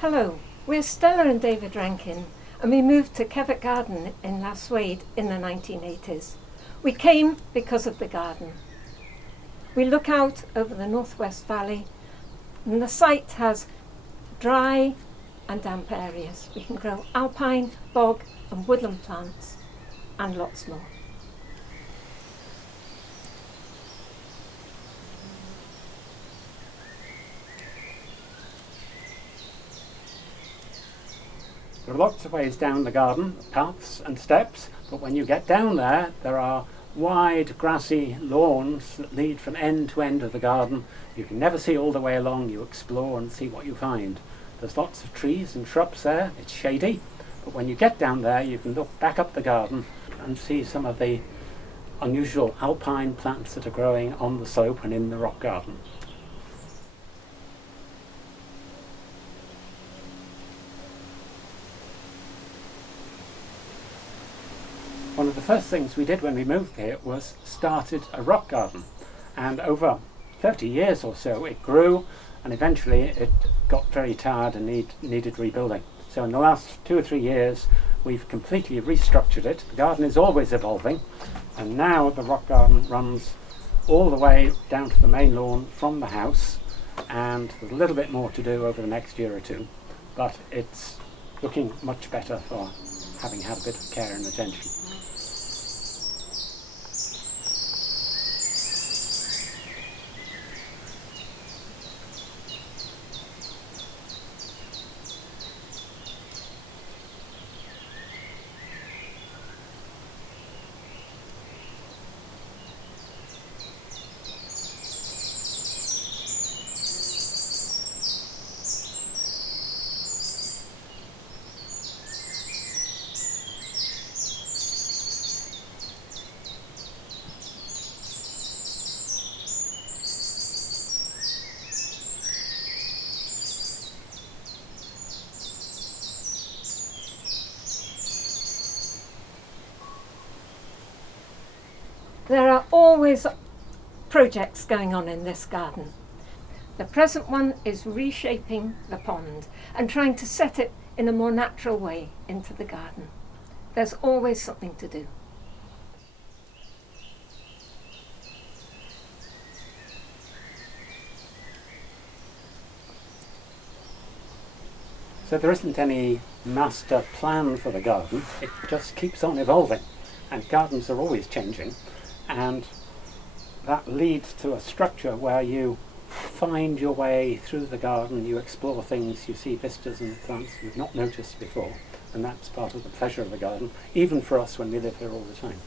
Hello, we're Stella and David Rankin, and we moved to Kevock Garden in Elspeth in the 1980s. We came because of the garden. We look out over the North Esk Valley, and the site has dry and damp areas. We can grow alpine, bog and woodland plants, and lots more. There are lots of ways down the garden, paths and steps, but when you get down there, there are wide grassy lawns that lead from end to end of the garden. You can never see all the way along. You explore and see what you find. There's lots of trees and shrubs there. It's shady, but when you get down there, you can look back up the garden and see some of the unusual alpine plants that are growing on the slope and in the rock garden. One of the first things we did when we moved here was started a rock garden, and over 30 years or so it grew, and eventually it got very tired and needed rebuilding. So in the last 2 or 3 years we've completely restructured it. The garden is always evolving, and now the rock garden runs all the way down to the main lawn from the house, and there's a little bit more to do over the next year or two, but it's looking much better for having had a bit of care and attention. There are always projects going on in this garden. The present one is reshaping the pond and trying to set it in a more natural way into the garden. There's always something to do. So there isn't any master plan for the garden. It just keeps on evolving, and gardens are always changing. And that leads to a structure where you find your way through the garden, you explore things, you see vistas and plants you've not noticed before, and that's part of the pleasure of the garden, even for us when we live here all the time.